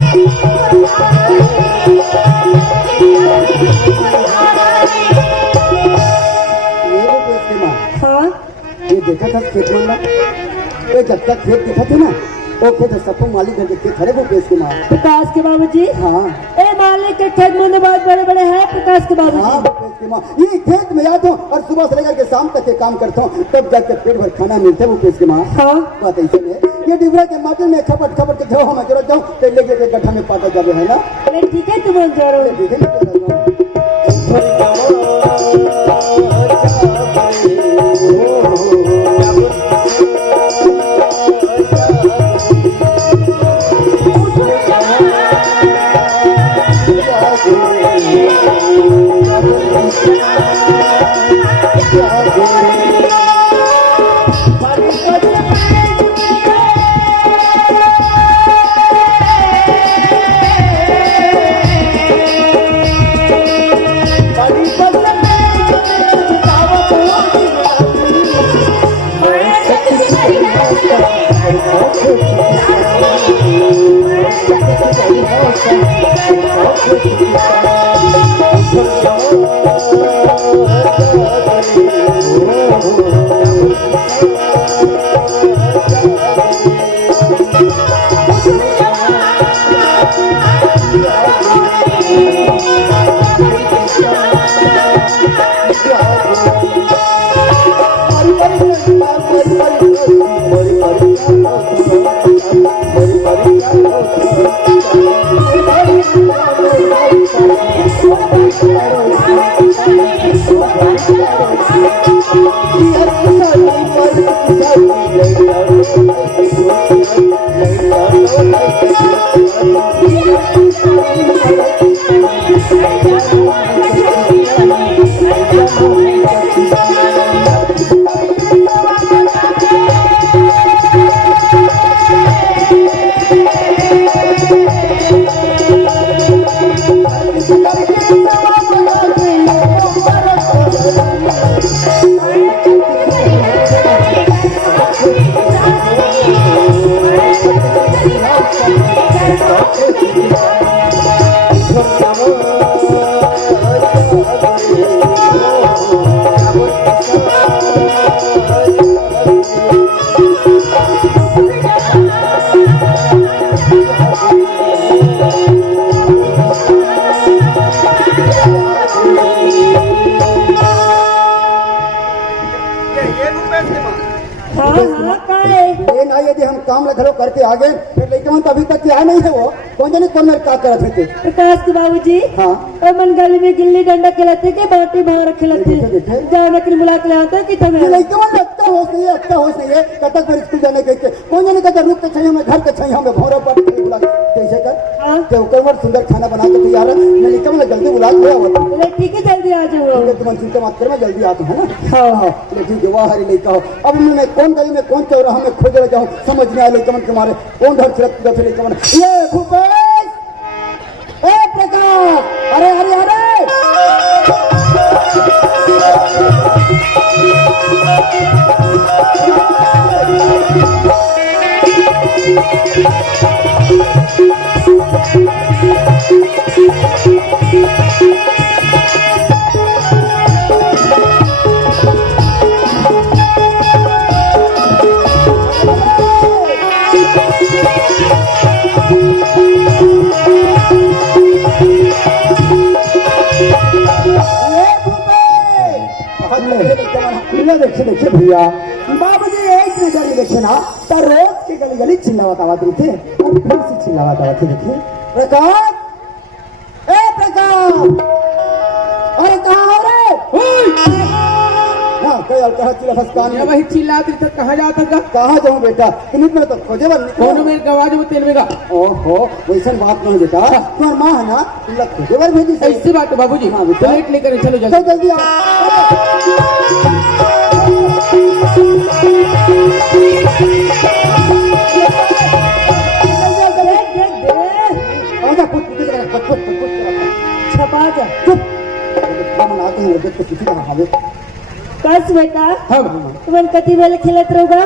हाँ ये देखा था खेत में ये जब तक खेत दिखा थे ना वो खेत सबको मालिक घर के खड़े वो पेश के माँ प्रकाश के बाबूजी। हाँ ए मालिक के खेत में बहुत बड़े बड़े हैं प्रकाश के बाबूजी। हाँ पेश के माँ ये खेत में आता हूँ और सुबह से लेकर के शाम तक के काम करता हूँ तब जाकर पेट भर खाना मिलता है वो पेश के माँ। हाँ बात ऐसे में ये डिबरा के माटी में खपट खपट के झोहा में जरूरत जाऊँ तो लेके गड्ढा में पाता जावे है ना। अरे ठीक है तुम जरूर यदि हम काम लखड़ो करके आ गए फिर लेकिन अभी तक क्या नहीं है वो कौन जाने कौन मेरे क्या करते थे प्रकाश के बाबूजी। हाँ और मन गली में गिल्ली डंडा खिलाते के बाटी भाव खिलाते जाने के लिए बुला के लाते कि तुम्हें अच्छा होश नहीं है कब तक फिर स्कूल जाने के कौन जाने कहता रुक के चाहिए हमें घर के चाहिए हमें भौरा पर बुला कैसे कर सुंदर खाना बना के तैयार है लेकिन जल्दी बुला के ठीक है जल्दी आ जाओ तुम चिंता मत कर मैं जल्दी आता है ना। हाँ हाँ ठीक है वाह हरी नहीं कहो अब मैं कौन गली में कौन चौराहा में खोज जाऊँ समझ नहीं आया लेकिन तुम्हारे कौन घर छिड़क फिर लेकिन ये भूपेश ए प्रकाश अरे अरे अरे देखिए भैया बाबूजी एक ने गली देखे ना पर रोज की गली गली चिल्लावत आवाज थे और फिर से चिल्लावत आवाज देखिए प्रकाश ए प्रकाश अरे कहाँ हो रे हाँ कहा चिल्ला वही चिल्लाते थे कहाँ जाता था कहाँ जाऊँ बेटा तुम तो खोजे कौन मेरे गवाज में तेल में ओहो वैसा बात नहीं बेटा तुम्हार माँ है ना तुम खोजे बार भेजी ऐसी बात है बाबूजी। हाँ प्लेट लेकर चलो जल्दी बस बेटा तुम कति वेले खेलत रहोगा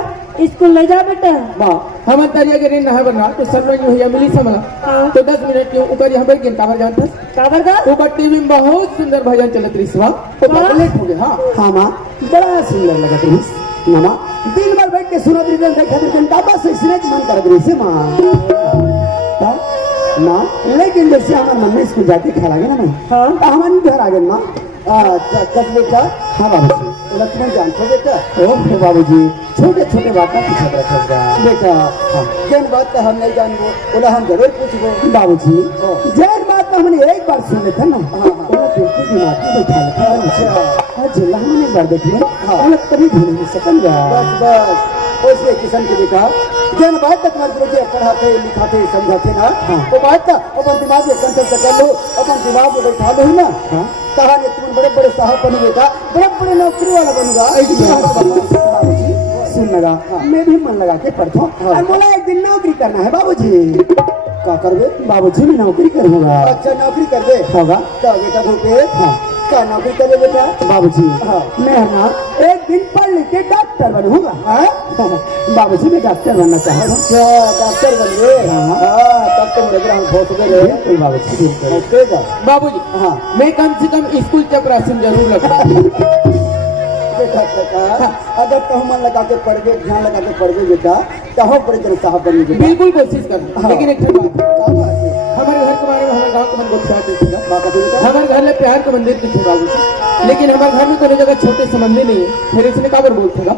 स्कूल नहीं जा बेटा माँ हम तरिया के रेन नहा बना तो सब लोग भैया मिली समला हाँ। तो 10 मिनट क्यों ऊपर यहाँ बैठ गए काबर जानता काबर का ऊपर टीवी में बहुत सुंदर भजन चलत रही सुबह तो हाँ। लेट हो गया हाँ हाँ माँ बड़ा सुंदर लगत रही मामा दिन भर बैठ के सुनत रही देखा घंटा बस इसने मन करत रही से माँ हाँ? माँ लेकिन जैसे हमारे मन में स्कूल जाके खा लागे ना मैं हाँ। तो हमारे घर आ गए माँ कस बेटा हाँ बाबूजी लक्ष्मण जानते बेटा ओ बाबूजी छोटे छोटे बात में पूछा रखेगा बेटा हाँ जैन बात तो हम नहीं जानबो बोला हम जरूर पूछबो बाबूजी जैन बात तो हमने एक बार सुन लेते ना हाँ हाँ बिल्कुल दिमाग में बैठा लेते अच्छा जिला हमने एक बार देखी हाँ अलग कभी भूल नहीं सकूंगा बस बस उसने किसान के बेटा जैन बात तक मत के पढ़ाते लिखाते समझाते ना वो बात का अपन दिमाग में कंट्रोल कर लो अपन दिमाग में बैठा लो ना हाँ कहानी तुम बड़े बड़े साहब बनेगा बड़े बड़े नौकरी वाला बनेगा सुन लगा मैं भी मन लगा के पढ़ता हूँ और बोला एक दिन नौकरी करना है बाबूजी क्या कर दे बाबूजी मैं नौकरी करूँगा अच्छा नौकरी कर दे होगा क्या बेटा धोखे हाँ क्या नौकरी करे बेटा बाबूजी हाँ मैं ना एक दिन पढ़ लिख के डॉक्टर बनूंगा बाबूजी मैं डॉक्टर बनना चाहता हूँ क्या डॉक्टर बन गए हाँ तब तो मेरे ग्राम बहुत गए बाबूजी बाबूजी हाँ मैं कम से कम स्कूल चपरासी में जरूर लगा अगर तो मन लगा के पढ़ गए ध्यान लगा के पढ़ गए बेटा तो हम बड़े जन साहब बन गए बिल्कुल कोशिश कर लेकिन एक बात हमारे हमारे घर के बारे में हमारे गांव के मन को प्यार देगा हमारे घर में प्यार के मंदिर पीछे बाबू लेकिन हमारे घर में कोई जगह छोटे से मंदिर नहीं है फिर इसने काबर बोलतेगा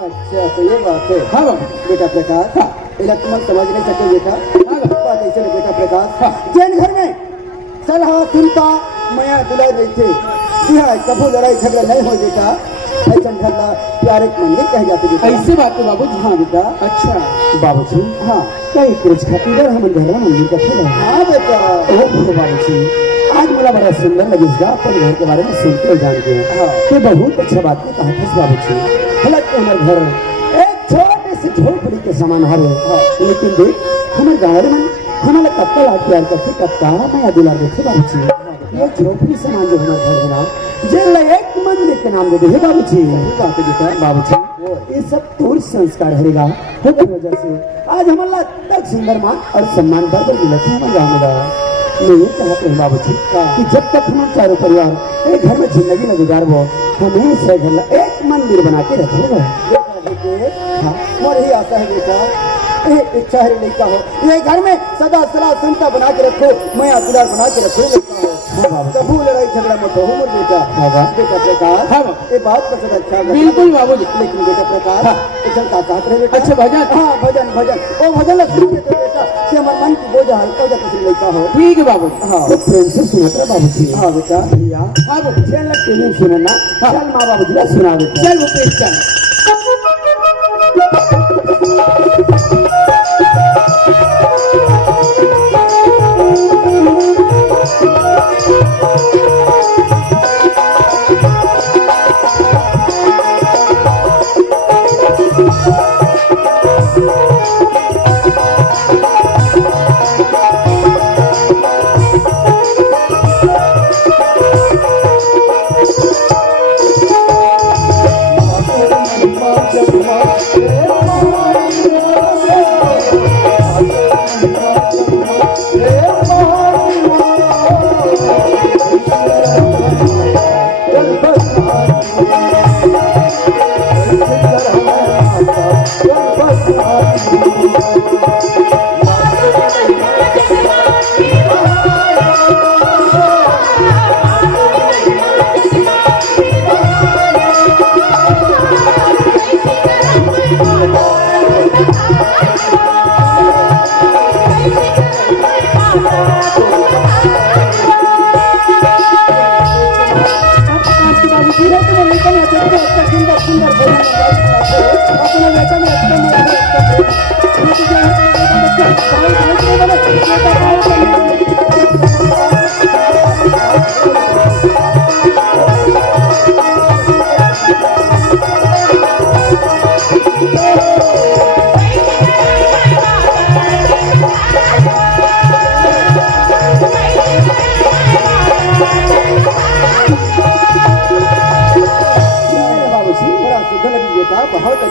अच्छा तो ये बात है हाँ बाबू बेटा प्रकाश हाँ तुम समझ नहीं सकते बेटा हाँ बात ऐसे नहीं बेटा प्रकाश हाँ। जैन घर में सलाह सुनता मैं बुलाई रही थे यहाँ कभी लड़ाई झगड़ा नहीं हो बेटा ऐसा घर ला प्यार एक मंदिर कह जाते बेटा ऐसे बात है बाबू हाँ बेटा अच्छा बाबूजी हाँ कई कुछ खातिर हम घर मंदिर का खेला हाँ बेटा ओह बाबूजी आज मला बड़ा सुंदर लगेगा अपन घर के बारे में सुनते जान के हाँ ये बहुत अच्छा बात है कहा था बाबूजी हालांकि हमारे घर एक छोटे से झोपड़ी के समान है हाँ लेकिन देख हमारे गाँव में हमारे कब लाख प्यार करते कब कहा मैं दुला देखे बाबूजी ये झोपड़ी समान जो हमारे घर है ना जेल एक मंदिर के नाम दे दे बाबूजी बात बेटा बाबूजी ये सब तोर संस्कार हरेगा होगा वजह से आज हमारा तक सुंदर मान और सम्मान बरबर मिला था हमारे गाँव में मैं ये चाहते हैं बाबूजी कि जब तक हम चारों परिवार एक घर में जिंदगी में गुजारबो हमें से घर एक मंदिर बना के रखेगा हाँ मोर ही आशा है बेटा इच्छा है लड़का हो ये घर में सदा सलाह संता बना के रखो मैं दुलार बना के रखो लड़का हो कभी लड़ाई झगड़ा मत हो मोर बेटा बेटा प्रकाश हाँ ये बात का सदा अच्छा बिल्कुल बाबूजी लेकिन बेटा प्रकाश इधर का कहत रहे बेटा अच्छा भजन हाँ भजन भजन ओ भजन सुन के बेटा कि हमारे मन की बोझ हल्का हो जाए लड़का हो ठीक है बाबूजी हाँ प्रेम से सुना था बाबूजी हाँ बेटा भैया हाँ चल प्रेम सुनना चल माँ बाबूजी का सुना देता चल मुकेश चल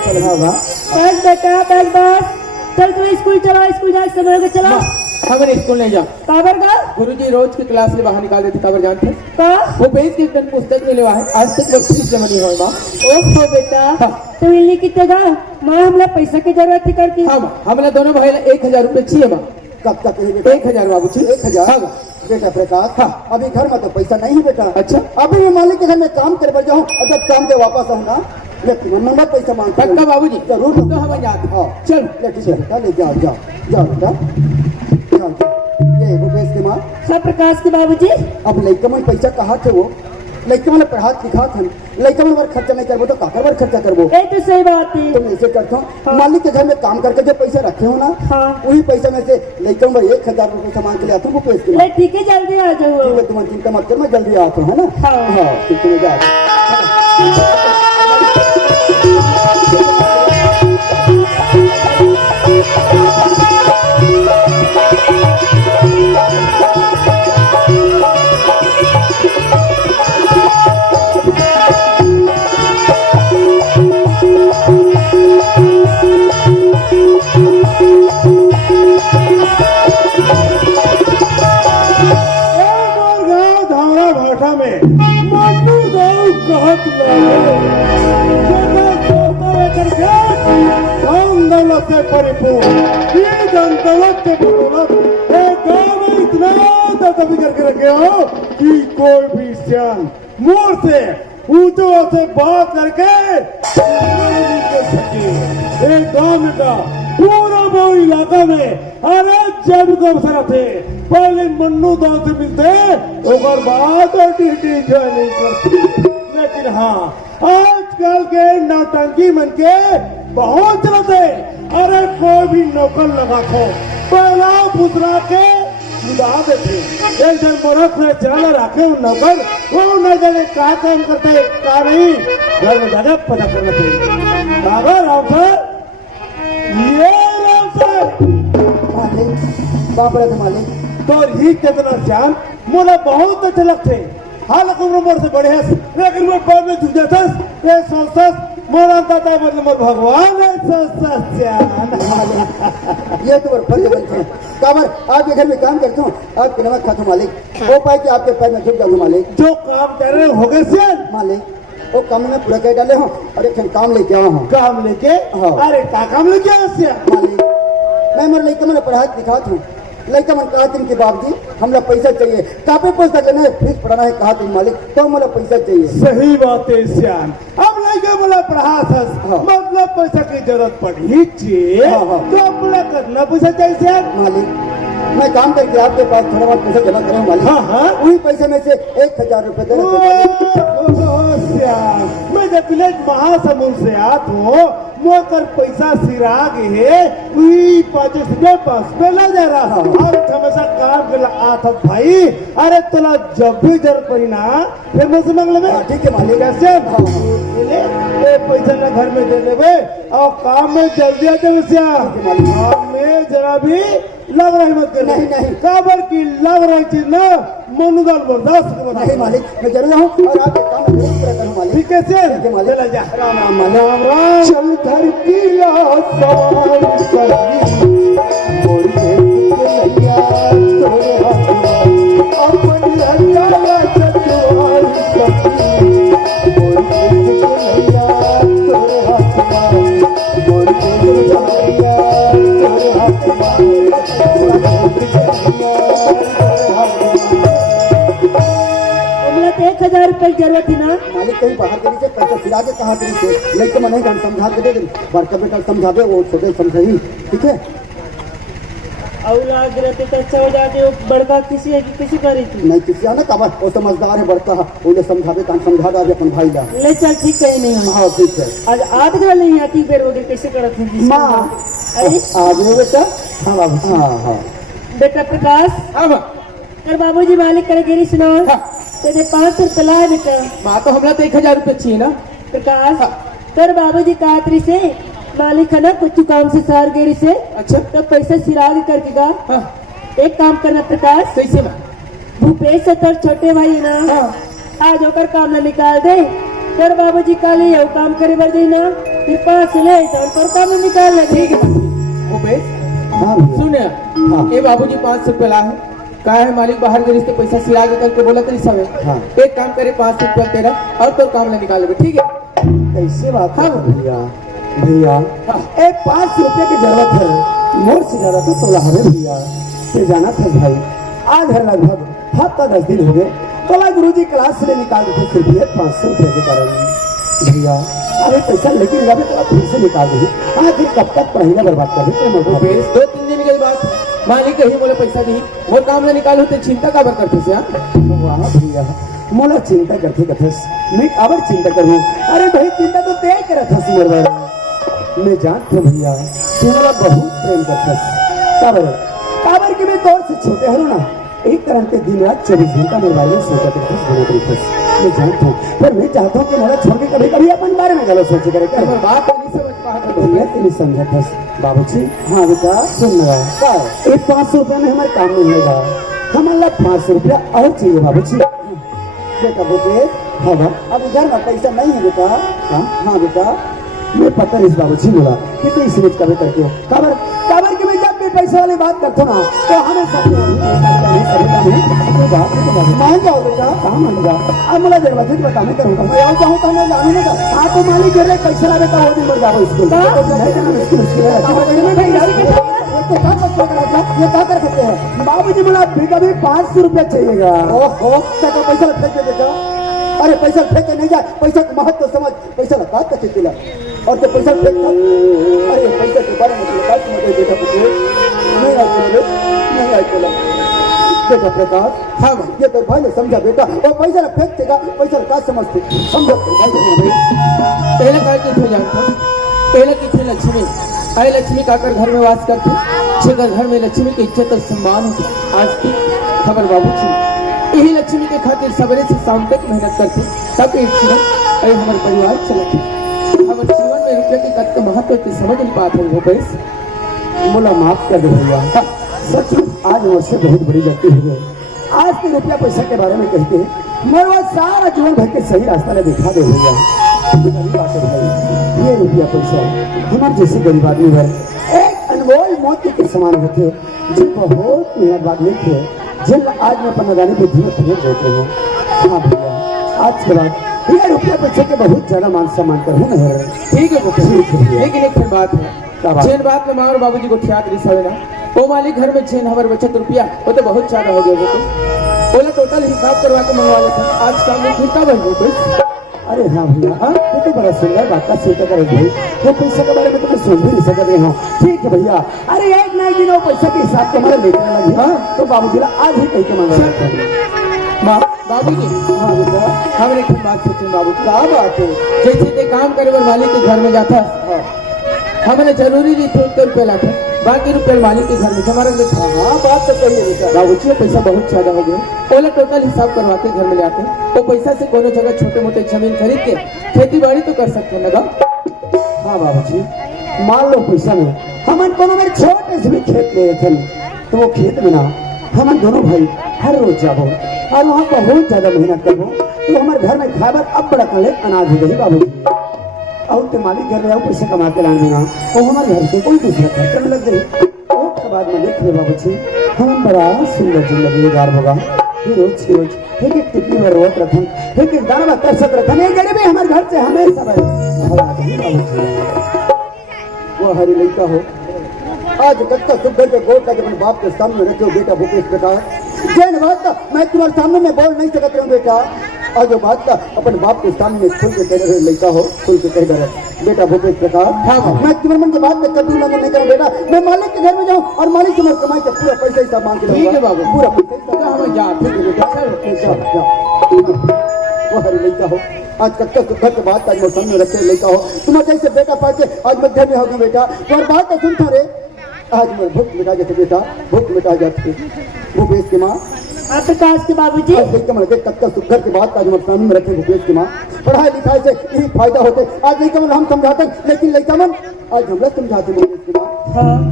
बस बेटा बस बस चल तुम्हें स्कूल चला, स्कूल जाए समय हो गया, चला। हमारे स्कूल नहीं जा। काबर का गुरुजी रोज की क्लास से बाहर निकाल देते, काबर जानते? का वो बेच के तन पुस्तक में लेवा है, आज तक वो फीस जमा नहीं हुआ माँ। ओहो बेटा, हाँ। तो मिलनी कितने का? माँ हमला पैसा की जरूरत थी करती। हाँ माँ, हमला दोनों भाई 1000 रुपए चाहिए माँ। कब तक ये बेटा? 1000 बाबू जी। 1000? हाँ। बेटा प्रकाश, हाँ। अभी घर में तो पैसा नहीं है बेटा। अच्छा। अभी मैं मालिक के घर में काम कर जाऊँ और जब काम से वापस आऊँ ना, नंबर पैसा मांगता पक्का बाबू जी? जरूर। तो हम जाते। हाँ चल ले ठीक है बेटा, ले जाओ जाओ जाओ बेटा, जाओ जाओ। ये भूपेश की माँ, हाँ प्रकाश के बाबूजी। अब लड़का मन पैसा कहाँ थे? वो लड़का मन पढ़ा लिखा था, लड़का मन बार खर्चा नहीं करबो तो काकर बार खर्चा करबो? ये तो सही बात है। तुम ऐसे करते हो, हाँ। मालिक के घर में काम करके जो पैसे रखे हो ना, हाँ। वही पैसा में से लड़का में 1000 रुपये सामान के लिए आता हूँ भूपेश की माँ। ले ठीक है, जल्दी आ जाओ। ठीक है, तुम चिंता मत कर, मैं जल्दी आता हूँ, है ना? हाँ। हाँ ठीक है, मैं जा धारा भाषा में मनु दाऊ कहत धन दौलत से परिपूर्ण ये धन दौलत के बदौलत एक गाँव में इतना दबी करके रखे हो कि कोई भी सियान मोर से ऊंचों से बात करके नहीं कर सके। एक गाँव में का पूरा बहु इलाका में अरे जब को अवसर थे पहले मन्नू दाव से मिलते और बाद नहीं करती। लेकिन हाँ, आजकल के नौटंकी मन के बहुत चलते। अरे कोई भी नौकर लगा खो पहला दूसरा के मुदा देते। एक जन मोरख में चला रखे उन नौकर, वो न जाने क्या काम करते क्या नहीं, घर में जाकर पता करना चाहिए। अगर अवसर ये मालिक, बाप रे मालिक, तो ही कितना श्याम मोला बहुत अच्छे लगते। हालांकि उम्र से बड़े हैं, लेकिन वो बाद में झुक जाता है। सोचता मोरा दादा मतलब मोर भगवान है। सोचता श्याम ये तो फर्ज बनते हैं। काबर आपके घर में काम करता हूँ, आपके नमक खाता हूँ मालिक, हो पाए कि आपके पैर में झुक जाऊँ मालिक। जो काम कर रहे हो गए श्याम मालिक वो काम में पूरा कर डाले हूँ और एक काम लेके आया हूँ। काम लेके? हाँ। अरे क्या काम लेके आया श्याम? मालिक मैं मेरे लड़का मैंने पढ़ा दिखाता हूँ। लड़का मन कहा दिन के बाप जी हमला पैसा चाहिए, कापे पैसा लेना है, फीस पढ़ाना है, कहा तुम मालिक तो मला पैसा चाहिए। सही बात है श्याम, अब लड़का बोला पढ़ा था मतलब पैसा की जरूरत पड़ी चाहिए। हाँ, हाँ। तो अब बोला करना पैसा चाहिए श्याम। मालिक मैं काम करके आपके पास थोड़ा बहुत पैसा जमा करूँ मालिक। हाँ, हाँ। वही पैसे में से 1000 रुपये दे मैं जब विलेज महासमुंद से आत हूँ मोकर पैसा सिरा गए वही 5 पे ला जा रहा हूँ और हमेशा काम के आता भाई। अरे तोला जब भी जरूरत पड़ी ना फिर मुझसे मांग ले। हाँ, ठीक है मालिक। कैसे? ये पैसा ना घर में दे देवे और काम में जल्दी आ जाए। काम में जरा भी लग रही मत कर। नहीं, नहीं। काबर की लग रही चीज ना मनुदाल बर्दाश्त नहीं मालिक मैं जरूर हूँ और आपके काम में जरूर पूरा करूँ मालिक। ठीक है ठीक है मालिक। चला जा। राम राम मालिक। राम राम। चल धरती सवाल करनी मोर देश के लैया तोरे हाथ अपनी हजारा चतुराई करनी मोर देश के लैया तोरे हाथ मोर देश के लैया तोरे हमला तो 1000 रुपये की जरूरत थी ना। मालिक कहीं बाहर के नीचे पैसा फिरा के कहा करी थे लेकिन मैंने हम समझा के दे दे बड़का बेटा समझा दे वो छोटे समझाई। ठीक है औलाद रहते तो अच्छा हो जाते। वो बड़का किसी है कि किसी करी थी। नहीं किसी आना काबर वो समझदार है बड़का उन्हें समझा दे काम समझा दे अपन भाई ला। ले चल ठीक कहीं नहीं हुआ। हाँ ठीक है आज आठ गल नहीं आती बेर हो गई कैसे करत थी माँ अरे आ गए बेटा। हाँ बाबू हाँ हाँ बेटा प्रकाश हाँ माँ। कर बाबूजी मालिक करे गिरी सुना हाँ। तेरे 500 रुपये लाए बेटा। माँ तो हमला तो 1000 रुपए चाहिए ना। प्रकाश कर बाबूजी कातरी से मालिक है ना कुछ काम से सार गेरी से अच्छा। तो पैसा सिराग करके गा। हाँ। एक काम करना प्रकाश, कैसे माँ? भूपेश से तर छोटे भाई है ना हाँ। आज होकर काम ना निकाल दे। कर बाबूजी काले ये काम करे बर जाई ना फिर 5 ले तो कर काम निकाल ले। ठीक है माँ। वो भूपेश हाँ भैया सुन हाँ। ये बाबूजी 500 रुपया ला है कहा है मालिक बाहर गए इसके पैसा सिला के करके बोला तेरी समय हाँ। एक काम करे 500 रुपया तेरा और तो काम ले निकाल ठीक है। कैसे बात हाँ। है भैया भैया हाँ। 500 रुपये की जरूरत है मोर से ज्यादा तो तोला है भैया फिर जाना था भाई आज है लगभग हफ्ता 10 दिन हो गए तोला गुरुजी क्लास से निकाल देते सिर्फ ये 500 रुपये के कारण भैया अरे पैसा लेकिन जावे तो फिर से निकाल दी आखिर कब तक पढ़ाई बर्बाद कर देते भूपेश 2-3 दिन की बात मालिक कहीं बोले पैसा दी वो काम ले निकाल होते चिंता काबर करते से वाह भैया मोला चिंता करते कथस मैं काबर चिंता करूं अरे भाई चिंता तो तय करत हस मोर बारे मैं जानत हूं भैया तू मोला बहुत प्रेम करतस काबर कि मैं तोर से छोटे हूं ना एक तरह के दिन रात 24 घंटा मेरे बारे में सोचत रहतस बनत रहतस मैं जानता हूं पर मैं चाहता हूं कि मोला छोड़ के कभी कभी अपन बारे में गलत सोचे करे कर बात नहीं समझ पा भैया तेरी समझत हस बाबूजी हाँ बेटा सुन रहा एक 500 रुपया में हमारे काम नहीं होगा हमारा 500 रुपया और चाहिए बाबूजी बेटा भूपेश हाँ अब घर में पैसा नहीं है बेटा हाँ बेटा मैं पता नहीं बाबूजी बोला कि तू इसलिए कभी करते हो काबर कि मैं जब भी पैसे वाली बात करता हूँ ना तो हमें सब मान जाओ बेटा कहाँ मान जाओ अब मुझे जरूरत है बता मैं करूँगा मैं आऊँ जाऊँ तो मैं जानू नहीं था आपको मालिक घर में पैसा ला बेटा वो दिन बढ़ जाओ स्कूल ये क्या कर सकते हैं बाबूजी बोला कभी 500 रुपया चाहिएगा ओहो क्या पैसा फेंक दे बेटा अरे पैसा फेंके नहीं जाए पैसा का महत्व समझ पैसा लगा कैसे दिला और जो पैसा फेंकता अरे पैसा के बारे में लगा समझे बेटा नहीं आई बोला बेटा प्रकाश हाँ ये तो भाई ने समझा बेटा और पैसा फेंक देगा पैसा का समझते समझो पहले काय की थे जानता पहले की थी लक्ष्मी अरे लक्ष्मी काकर घर में वास करती छेकर घर में लक्ष्मी की इज्जत और सम्मान होती आज की खबर बाबूजी यही लक्ष्मी के खातिर सवेरे से शाम तक मेहनत करते तब एक जीवन अरे हमारे परिवार चलते हमारे जीवन में रुपये की कद का महत्व की समझ नहीं पाते हो भूपेश बोला माफ कर दे भैया सच आज मुझसे बहुत बड़ी गलती हुई है आज के रुपया पैसा के बारे में कहते हैं मैं वो सारा जीवन भर के सही रास्ता ने दिखा दे भैया बात है भाई ये रुपया पैसा हमारे जैसे गरीब आदमी है एक अनमोल मोती के समान होते जो बहुत मेहनत आदमी थे जिन आज मैं अपना गाने पे धीरे धीरे देते हो हाँ भैया आज के बाद ये रुपया पैसे के बहुत ज्यादा मान सम्मान कर नहीं ठीक है भूपेश लेकिन एक बात है क्या बात? चैन बात में माँ और बाबूजी को ठिया करी सवेरा वो मालिक घर में चैन हमारे बचत रुपया वो तो बहुत ज्यादा हो गया भूपेश बोला टोटल हिसाब करवा के मंगवा लेते आज काम में ठीक है भूपेश अरे हाँ भैया हाँ ये तो बड़ा सुंदर बात का चिंता करे भाई वो पैसे के बारे में तो मैं सोच भी नहीं सकता रही हूँ ठीक है भैया अरे एक ना एक दिन वो पैसा के हिसाब तुम्हारे लेकर लगी हाँ तो बाबूजी आज ही कहीं के मंगा माँ बाबूजी हाँ बेटा हमने एक बात सोची बाबू क्या बात है जैसे ते काम करे वो मालिक के घर में जाता हमने जरूरी नहीं थे तो रुपये लाता बाकी रुपये मालिक के घर में जमा रख देता हाँ बात तो कही है बेटा बाबूजी पैसा बहुत ज्यादा हो गया पहले टोटल हिसाब करवा के घर में ले आते तो पैसा से कोनो जगह छोटे मोटे जमीन खरीद के खेती बाड़ी तो कर सकते हैं लगा हाँ बाबूजी मान लो पैसा में हम कोनो मेरे छोटे से भी खेत ले थे तो वो खेत में ना हम दोनों भाई हर रोज जाबो और वहाँ बहुत ज्यादा मेहनत करबो तो हमारे घर में खाबर अब बड़ा कले अनाज हो गई बाबूजी और तो मालिक घर में आओ पैसे कमा के लाने ना वो हमारे घर से कोई दूसरा खर्च करने लग गई उसके बाद में देख रहे बाबूजी हम बड़ा सुंदर जिंदगी गुजार होगा रोज एक एक टिप्पणी में रोत रखन एक एक दाना तरसत रखन ये गरीबी हमारे घर से हमेशा वो हरी लड़का हो आज कच्चा सुबह के गोल का जब बाप के सामने रखे हो बेटा भूपेश प्रकाश जैन बात का मैं तुम्हारे सामने में बोल नहीं सकता हूँ बेटा और जो बात का अपन बाप के सामने खुल के कह रहे लड़का हो खुल के कह रहे बेटा भूपेश प्रकाश हाँ मैं तुम्हारे मन की बात में कभी नहीं करूँ बेटा मैं मालिक के घर में जाऊँ और मालिक से मैं कमाई के पूरा पैसा हिसाब मांग के ठीक है बाबू पूरा पैसा हम जा ठीक है बेटा वो हरी लड़का हो आज कच्चा सुखर के बाद आज मैं सामने रखे लड़का हो तुम्हारे जैसे बेटा पाके आज मैं घर में होगा बेटा तुम्हारी बात तो सुनता रे आज मैं भूख मिटा जाते बेटा भूख मिटा जाती भूपेश की माँ प्रकाश के बाबूजी कच्चा सुखर के बाद आज मैं सामने में रखे भूपेश की माँ पढ़ाई लिखाई से यही फायदा होते आज लड़का मन हम समझाते लेकिन लड़का मन आज हम लोग समझाते भूपेश की माँ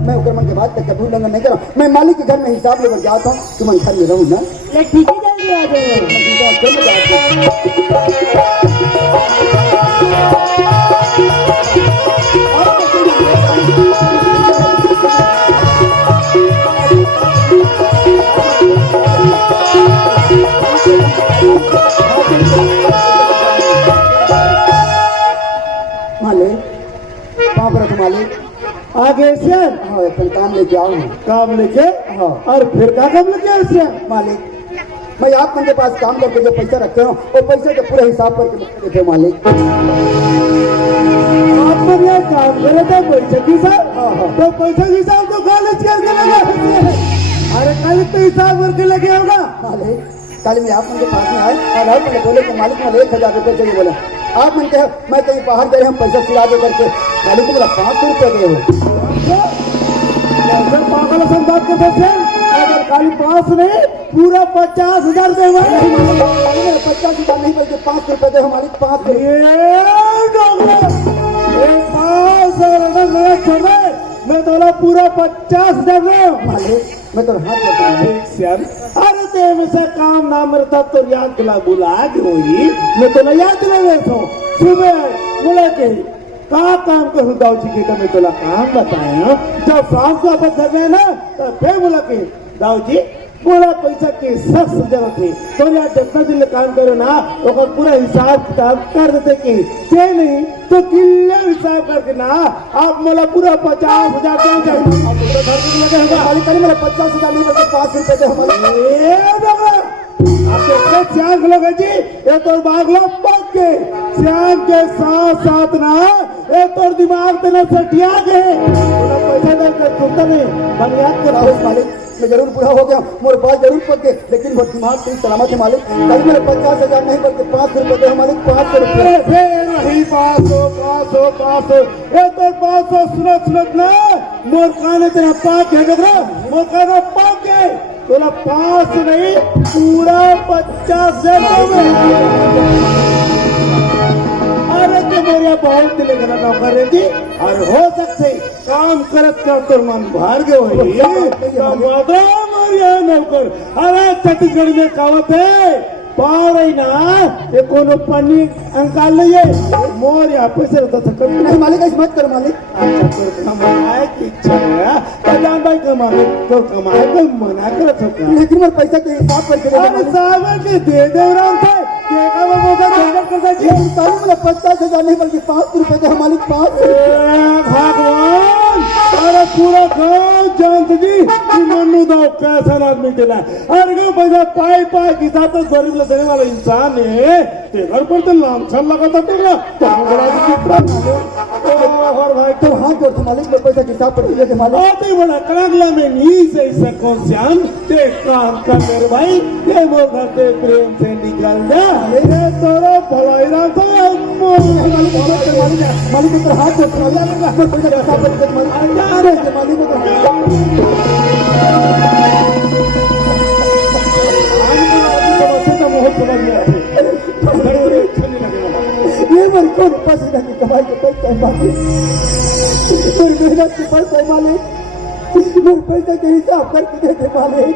मैं उकर मन के बाद तक कभी उल्लंघन नहीं करा मैं मालिक के घर में हिसाब लेकर जाता हूँ तुम घर में रहूँ ना ठीक है जल्दी आ जाओ हाँ अपन काम लेके आओ ना। काम लेके हाँ। और फिर क्या काम लेके आए इससे? मालिक मैं आप के पास काम करके जो पैसा रखते हो और पैसे का पूरा हिसाब करके देते हो मालिक। आप लोग ये काम करे थे पैसे की साहब, हाँ, हाँ। तो पैसे की साहब तो कॉलेज करके लगे। अरे कॉलेज तो हिसाब करके लगे होगा। मालिक कल मैं आप के पास में आए और आप मुझे बोले कि मालिक मुझे 1000 रुपये चाहिए। बोला आप मैंने कहा मैं कहीं बाहर गए हम पैसा सिला दे करके मालिक को बोला 500 रुपये दे। सर पागल सन बात करते थे। अगर खाली 5 नहीं पूरा 50,000 दे। 50,000 नहीं बल्कि 500 रुपये दे मालिक। 500 ये डोगरा 5,000 छोड़ दे, मैं तो पूरा 50,000 दे। मालिक मैं तो हाथ जोड़ता हूँ। ठीक सर। अरे ते में से काम ना मरता तो याद दिला बुला के होई, मैं तो याद दिला देता हूँ। सुबह बोला के का काम करूँ दाऊ जी के, मैं तो काम बताया जब शाम को अपन धरने ना तो फिर बोला के दाऊ जी पूरा पैसा की सख्त जरूरत है तो यार जितना दिन काम करो ना तो पूरा हिसाब किताब कर देते कि नहीं तो क्लियर हिसाब करके ना आप मोला पूरा 50,000 दे जाए। मालिक कल मेरा 50,000 नहीं बल्कि 500 रुपये दे हमारे। आप देखते श्याम लोग है जी, ये तो बाग लोग पक गए श्याम के साथ साथ ना ये तो दिमाग तेना सटिया गए पैसा देकर सुनता नहीं बनियाद करा। मालिक मैं जरूर बुरा हो गया, मोरे बाल जरूर पक गए लेकिन वो दिमाग सही सलामत है मालिक। कल मेरे 50,000 नहीं बल्कि 500 रुपये दे मालिक। 500 रुपये नहीं 500 ये तो 500 सुनत ना मोर काने तेरा पाक है डोगरा, मोर काना पाक है तोला 5 नहीं पूरा 50,000 में। अरे तो मेरे बहुत दिल गला नौकर है जी और हो सकते काम करत कर तो मन भार गए नौकर। अरे छत्तीसगढ़ में कहावत है पार ना ये कोनो पन्नी अंकाल नहीं है मोर यहाँ पैसे रहता था कभी नहीं मालिक ऐसे मत करो मालिक। कमाए की इच्छा है तो जान भाई कमाए तो कमाए को मना कर सकता। लेकिन मेरे पैसा के हिसाब करके दे अरे साहब के दे राम थे देखा वो मोटा धंधा करता जी। मेरा 50,000 नहीं बल्कि 500 रुपये दे मालिक। 500 भगवान अरे पूरा गाँव जानते जी कि मनु दो कैसा आदमी दिला। अरे का पैसा पाई के साथ तो गरीब देने वाला इंसान है घर पर तो लामछन लगा था तेरा और भाई तो हाथ जोड़ते मालिक मेरे पैसा के हिसाब करके दे मालिक। आते बड़ा कड़कला में नी से कौन श्याम देख काम कर मेरे भाई ये मोर घर से प्रेम से निकल जा ये तोरा भलाई राम तो मालिक को हाथ जोड़ते मालिक मेरे पैसा के हिसाब करके दे मालिक। मालिक ये मेरे को पैसे नहीं कमाई के पैसा मालिक मेरी मेहनत के पैसा मालिक मेरे पैसे के हिसाब करके दे दे मालिक।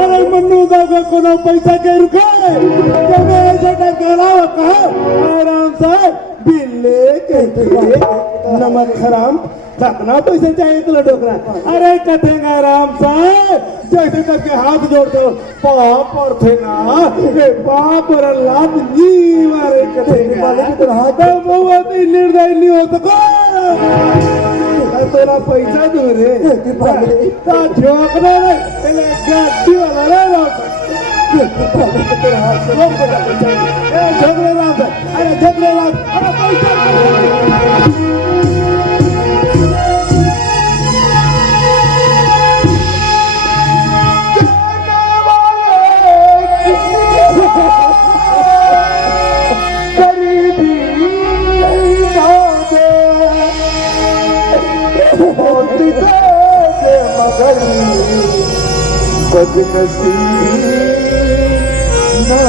अरे मन्नू दादा को पैसा के रुके आराम से बिल्ले कहते नमक हराम कितना पैसा चाहिए तुला डोकरा। अरे कथेंगे आराम से जैसे करके हाथ जोड़ते हो पाप और थे ना पाप और अल्लाह नी मारे कथेंगे बहुत ही निर्दय नहीं हो सको तोला पैसा दो रे झोंकना रे गाड़ी वाला रे झगड़े राम अरे झगड़े राम अरे पैसा बदनसीबी ना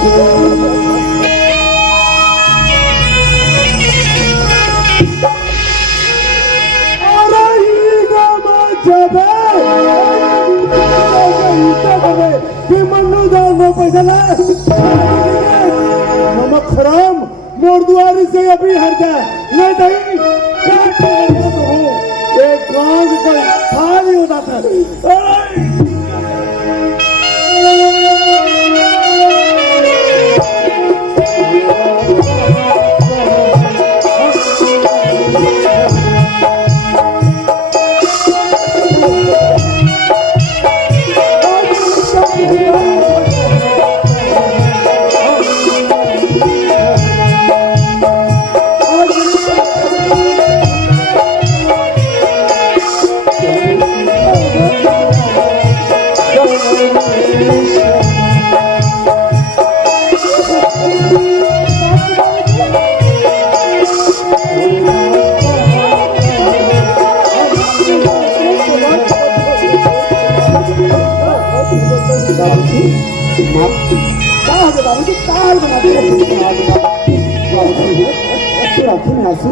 दे। मनु दाल में पैसा ला नमक हराम मोर दुआरी से अभी हट जाए नहीं एक गांव से कोई था नहीं होता था। अरे! बाबूजी काल बनाते आंखों में आंसू।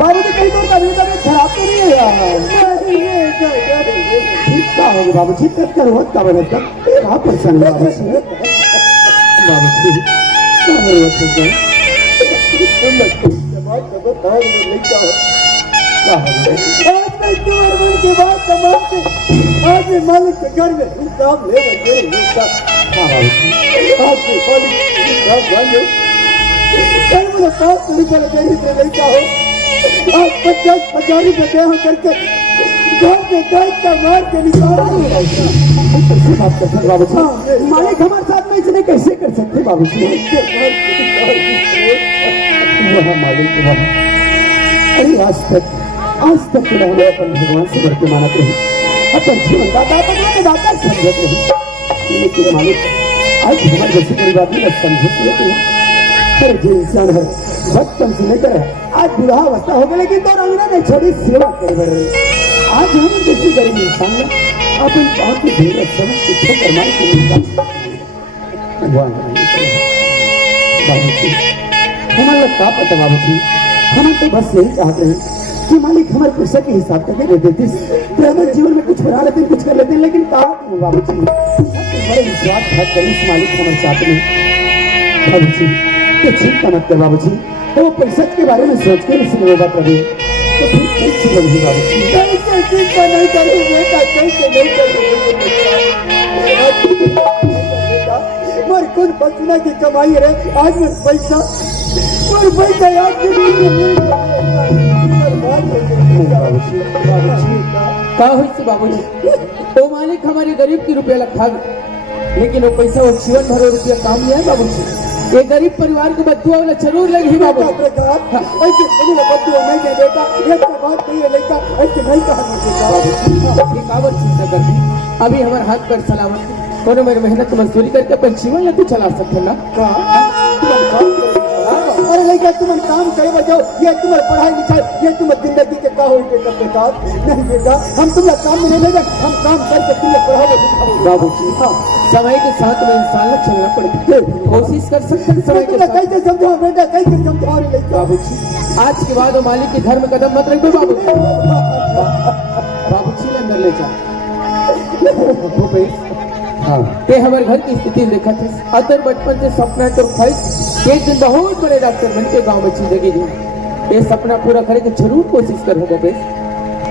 बाबूजी कहीं तो तबीयत खराब तो नहीं है यार? क्या होगा बाबूजी? क्या रोज का बने तक कहाँ परेशान है बाबूजी? बाबूजी क्या जरूरत है? आज मैं तुम्हारे मन की बात समाप्त। आज मैं मालिक के घर में हिसाब ले बचे। कल मुझे 500 रुपये देने से नहीं चाहो। आज 50 रुपये दे हो करके घर में गाय का मार के निकाल। कैसे बात करते हैं बाबूजी? मालिक हमारे साथ में इसने कैसे कर सकते बाबूजी? मालिक अरे आज तक तो हमने अपन भगवान से बढ़ के मानते हैं, अपन जीवन दाता समझते हैं। लेकिन मालिक आज हमारे जैसे कोई बात नहीं समझे से हर जो इंसान है बचपन से लेकर आज बुढ़ावस्था हो गया, लेकिन तो रंगना ने छोड़ी सेवा कर रहे। आज हम जैसे गरीब इंसान है अपन पाँव की धीरे समझ के ठोकर मार के बाबूजी हमारा क्या पता बाबूजी, हम तो बस यही चाहते हैं कि मालिक हमारे पैसा के हिसाब करके दे देते तो हमारे जीवन में कुछ बना लेते कुछ कर लेते, लेकिन कहा बाबूजी बड़े विश्वास घात कर इस मालिक हमारे साथ में। बाबूजी तो चिंता मत कर बाबूजी, वो पैसा के बारे में सोच के इसलिए बात रहे तो फिर कैसे लगी बाबूजी? चिंता नहीं करो बेटा, कैसे नहीं करो मेरे कुछ बचना की कमाई है। आज मैं पैसा और पैसा याद का हुई से बाबूजी? वो मालिक हमारे गरीब की रुपया लखा गए, लेकिन वो पैसा वो जीवन भर रुपया काम नहीं है बाबूजी। ये गरीब परिवार को बदुआ वाला जरूर लगी बाबू। ऐसे बदुआ नहीं दे बेटा, ये बात नहीं है लड़का, ऐसे नहीं कहा कावत चिंता करती अभी हमारे हाथ पर सलामत कोनो मेरी मेहनत मजदूरी करके अपन जीवन लगे चला सकते ना। अरे लड़का तुम काम करे बजाओ, ये तुम्हारी पढ़ाई लिखाई, ये तुम्हारी जिंदगी के का होई बेटा बेटा नहीं बेटा, हम तुम्हारा काम में नहीं लगे, हम काम करके तुम्हें पढ़ाओगे बाबूजी। हाँ समय के साथ में इंसान को चलना पड़ता है, कोशिश कर सकते हैं समय के साथ। कैसे समझाओ बेटा, कैसे समझाओ बाबूजी? आज के बाद वो मालिक के घर में कदम मत रखो बाबूजी। बाबूजी अंदर ले जाओ। ते हमारे घर की स्थिति देखा थे, अतर बचपन से सपना तो ख्वाहिश एक दिन बहुत बड़े डॉक्टर बन के गाँव में जिंदगी दी। ये सपना पूरा करे तो जरूर कोशिश करो बेटे,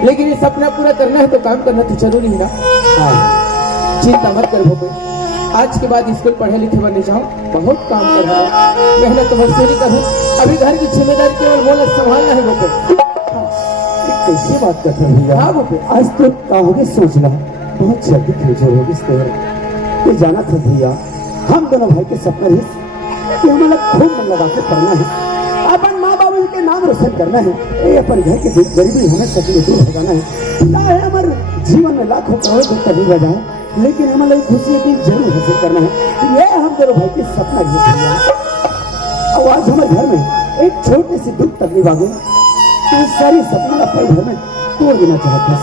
लेकिन ये सपना पूरा करना है तो काम करना तो जरूरी है ना। चिंता मत कर बेटे, आज के बाद स्कूल पढ़े लिखे बनने जाओ, बहुत काम कर रहा है, मेहनत मजदूरी करूँ, अभी घर की जिम्मेदारी केवल बोला संभालना है बेटे। कैसे बात करते हैं भैया? हाँ बेटे आज तो कहोगे सोचना बहुत जल्दी कमजोर होगी इस तरह। ये जाना था भैया, हम दोनों भाई के सपना है कि हमारा खूब मन लगा के पढ़ना है, अपन माँ बाबू के नाम रोशन करना है, ये अपन घर के गरीबी हमें सपने दूर भगाना है। चाहे हमारे जीवन में लाखों करोड़ दुख नहीं बजाए, लेकिन हमारे खुशी की जरूर हासिल करना है। ये हम दोनों भाई के सपना है। और आज हमारे घर में एक छोटी सी दुख तकलीफ आ गई तो सारी सपना अपने घर में तोड़ देना चाहता।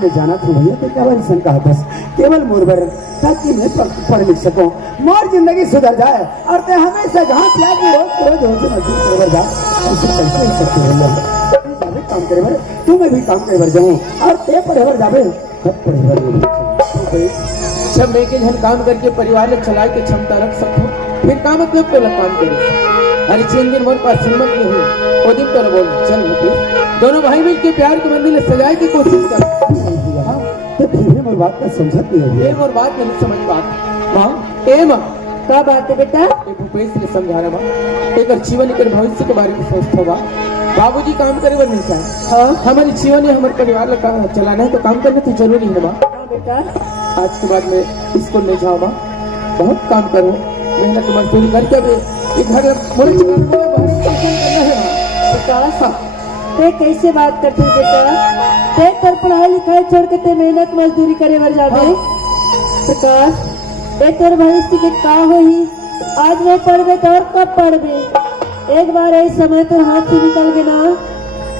मैं जाना था भैया तो क्या सन कहा था केवल मुरबर ताकि मैं पढ़ लिख सकूं, मोर जिंदगी सुधर जाए और ते हमेशा जहाँ त्याग रोज रोज रोज मजदूर कर जा ऐसे कैसे ही सकते हैं जावे काम करे बारे तू मैं भी काम करे बार जाऊँ और ते पढ़े बार जावे तब पढ़े बार जब मैं के जन काम करके परिवार में चलाए के क्षमता रख सको फिर काम अपने काम करे। अरे जिन दिन मोर पास हिम्मत नहीं हुई वो दिन तो बोल चल होते दोनों भाई मिल के प्यार के मंदिर सजाए की कोशिश कर। हाँ, तो फिर भी मेरी बात का समझत नहीं है एक और बात नहीं समझ बात माँ ए माँ का बात है बेटा? ये भूपेश ने समझा रहा माँ एक जीवन के भविष्य के बारे में सोचता हुआ बाबूजी काम करे वर नहीं चाहे। हाँ हमारे जीवन में हमारे परिवार का चलाना है तो काम करना तो जरूरी है माँ। हाँ बेटा, आज के बाद मैं स्कूल में जाऊँ माँ, बहुत काम करूँ, मेहनत मजदूरी करके अब ये घर मोरे चलाने में बाहर करना है माँ। विकास ते कैसे बात करते हैं बेटा? ते कर पढ़ाई लिखाई छोड़ के ते मेहनत मजदूरी करे बर जाबे। विकास ए तोर भविष्य के का होही? आज मैं पढ़बे तो और कब पढ़बे? एक बार ऐसे समय तो हाथ से निकल गए ना,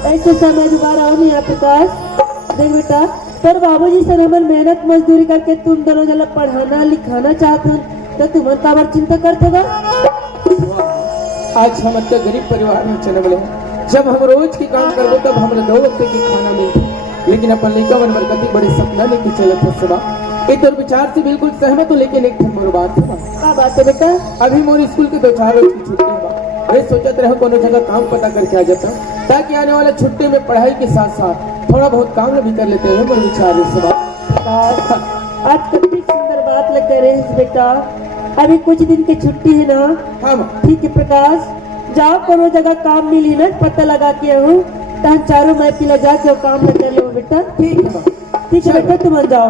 ऐसे समय दोबारा हो नहीं। प्रकाश देख बेटा, पर बाबूजी से हमर मेहनत मजदूरी करके तुम दोनों जला पढ़ाना लिखाना चाहते हो तो तुम काबर चिंता करते हो? आज हम इतने गरीब परिवार में चले बड़े हैं, जब हम रोज की काम करबो तब हमें 2 वक्त की खाना मिलती, लेकिन अपन लड़का बन बरकती बड़े सपना लेके चलत है सुबह। एक तो विचार से बिल्कुल सहमत हूँ, लेकिन एक मोर बात है क्या बात है बेटा? अभी मोर स्कूल के 2-4 रोज की छुट्टी है। मैं सोचत रहा कोनो जगह काम पता करके आ जाता हूँ ताकि आने वाले छुट्टी में पढ़ाई के साथ साथ थोड़ा बहुत काम भी कर लेते हैं। मेरे विचार इस सुबह आज कितनी सुंदर बात लग रही है बेटा। अभी कुछ दिन की छुट्टी है ना? हाँ माँ। ठीक है प्रकाश, जाओ कोनो जगह काम मिली ना पता लगा के हूँ तहन चारों मैं पिला जाके वो काम न कर लो बेटा। ठीक है माँ। ठीक है बेटा, तुम जाओ।